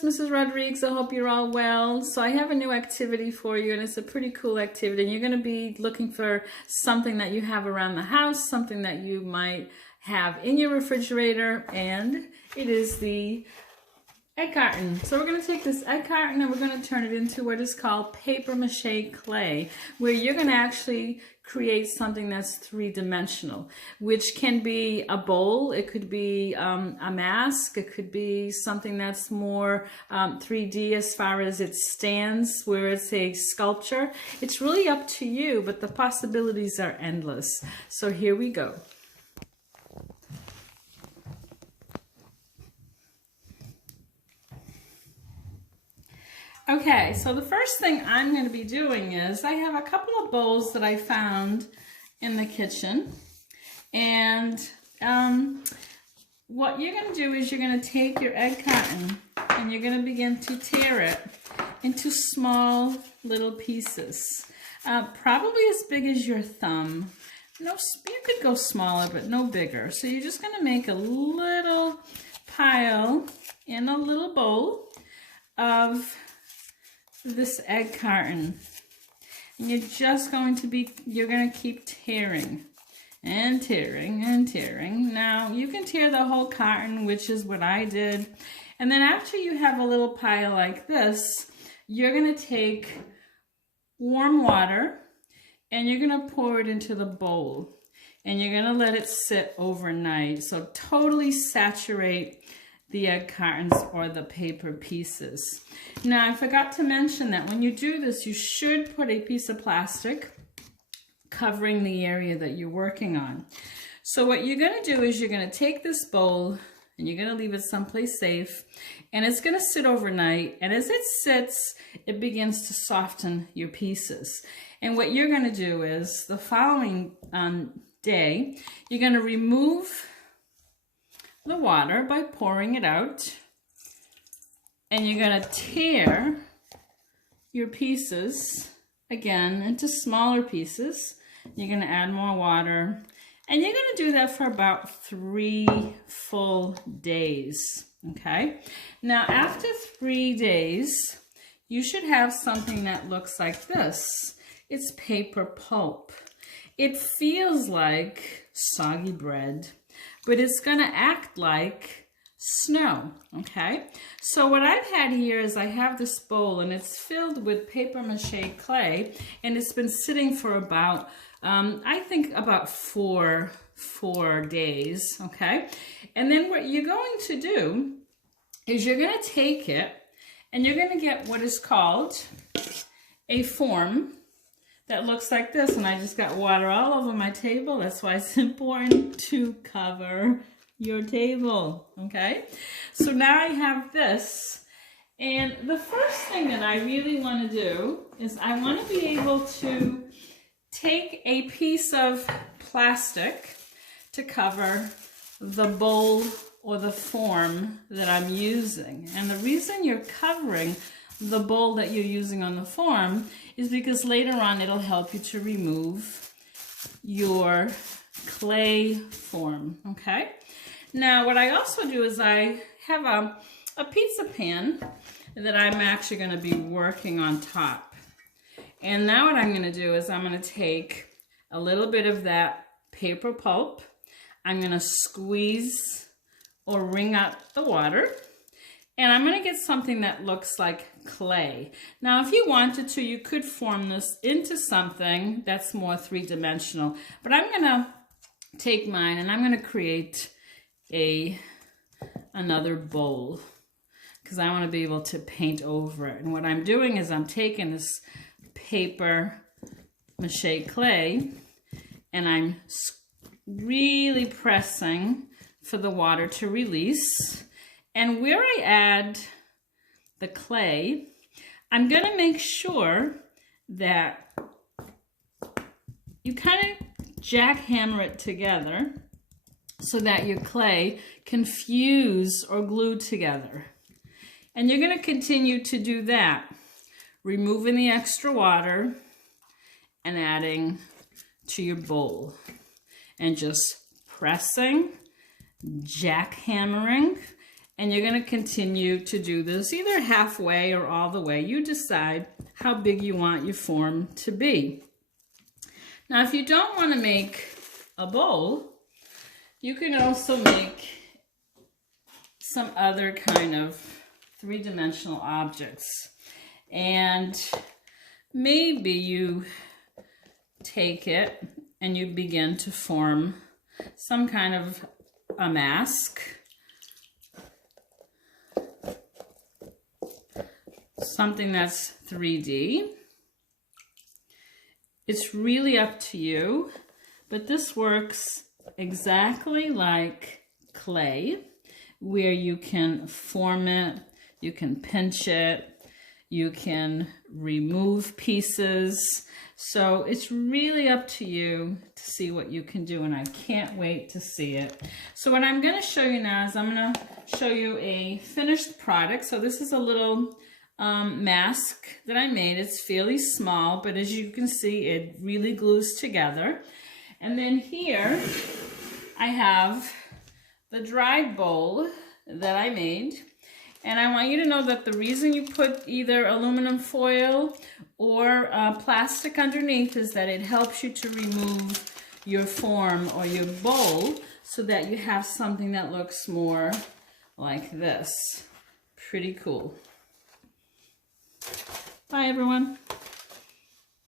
Miss Rodriguez. I hope you're all well. So I have a new activity for you, and it's a pretty cool activity. And you're going to be looking for something that you have around the house, something that you might have in your refrigerator, and it is the egg carton. So we're going to take this egg carton and we're going to turn it into what is called paper mache clay, where you're going to actually create something that's three-dimensional, which can be a bowl, it could be a mask, it could be something that's more 3D as far as it stands, where it's a sculpture. It's really up to you, but the possibilities are endless. So here we go. Okay, so the first thing I'm going to be doing is I have a couple of bowls that I found in the kitchen, and what you're going to do is you're going to take your egg carton and you're going to begin to tear it into small little pieces, probably as big as your thumb. No, you could go smaller, but no bigger. So you're just going to make a little pile in a little bowl of this egg carton, and you're just going to keep tearing and tearing and tearing. Now you can tear the whole carton, which is what I did, and then after you have a little pile like this, you're going to take warm water and you're going to pour it into the bowl, and you're going to let it sit overnight. So totally saturate the egg cartons or the paper pieces. Now, I forgot to mention that when you do this, you should put a piece of plastic covering the area that you're working on. So what you're going to do is you're going to take this bowl and you're going to leave it someplace safe, and it's going to sit overnight, and as it sits, it begins to soften your pieces. And what you're going to do is the following day, you're going to remove the water by pouring it out, and you're going to tear your pieces again into smaller pieces. You're going to add more water, and you're going to do that for about 3 full days. Okay, now after 3 days you should have something that looks like this. It's paper pulp. It feels like soggy bread, but it's going to act like snow, okay? So what I've had here is I have this bowl, and it's filled with paper mache clay, and it's been sitting for about, I think about four days, okay? And then what you're going to do is you're going to take it, and you're going to get what is called a form that looks like this, and I just got water all over my table. That's why it's important to cover your table, okay? So now I have this, and the first thing that I really want to do is I want to be able to take a piece of plastic to cover the bowl or the form that I'm using. And the reason you're covering the bowl that you're using on the form is because later on it'll help you to remove your clay form, okay? Now what I also do is I have a pizza pan that I'm actually going to be working on top. And now what I'm going to do is I'm going to take a little bit of that paper pulp. I'm going to squeeze or wring out the water, and I'm going to get something that looks like clay. Now, if you wanted to, you could form this into something that's more three-dimensional. But I'm going to take mine and I'm going to create another bowl because I want to be able to paint over it. And what I'm doing is I'm taking this paper mache clay and I'm really pressing for the water to release. And where I add the clay, I'm going to make sure that you kind of jackhammer it together so that your clay can fuse or glue together. And you're going to continue to do that, removing the extra water and adding to your bowl. And just pressing, jackhammering, And you're going to continue to do this either halfway or all the way. You decide how big you want your form to be. Now, if you don't want to make a bowl, you can also make some other kind of three-dimensional objects. And maybe you take it and you begin to form some kind of a mask. Something that's 3D. It's really up to you, but this works exactly like clay, where you can form it, you can pinch it, you can remove pieces. So it's really up to you to see what you can do, and I can't wait to see it. So what I'm going to show you now is I'm going to show you a finished product. So this is a little mask that I made. It's fairly small, but as you can see, it really glues together. And then here I have the dried bowl that I made. And I want you to know that the reason you put either aluminum foil or plastic underneath is that it helps you to remove your form or your bowl so that you have something that looks more like this. Pretty cool. Bye, everyone.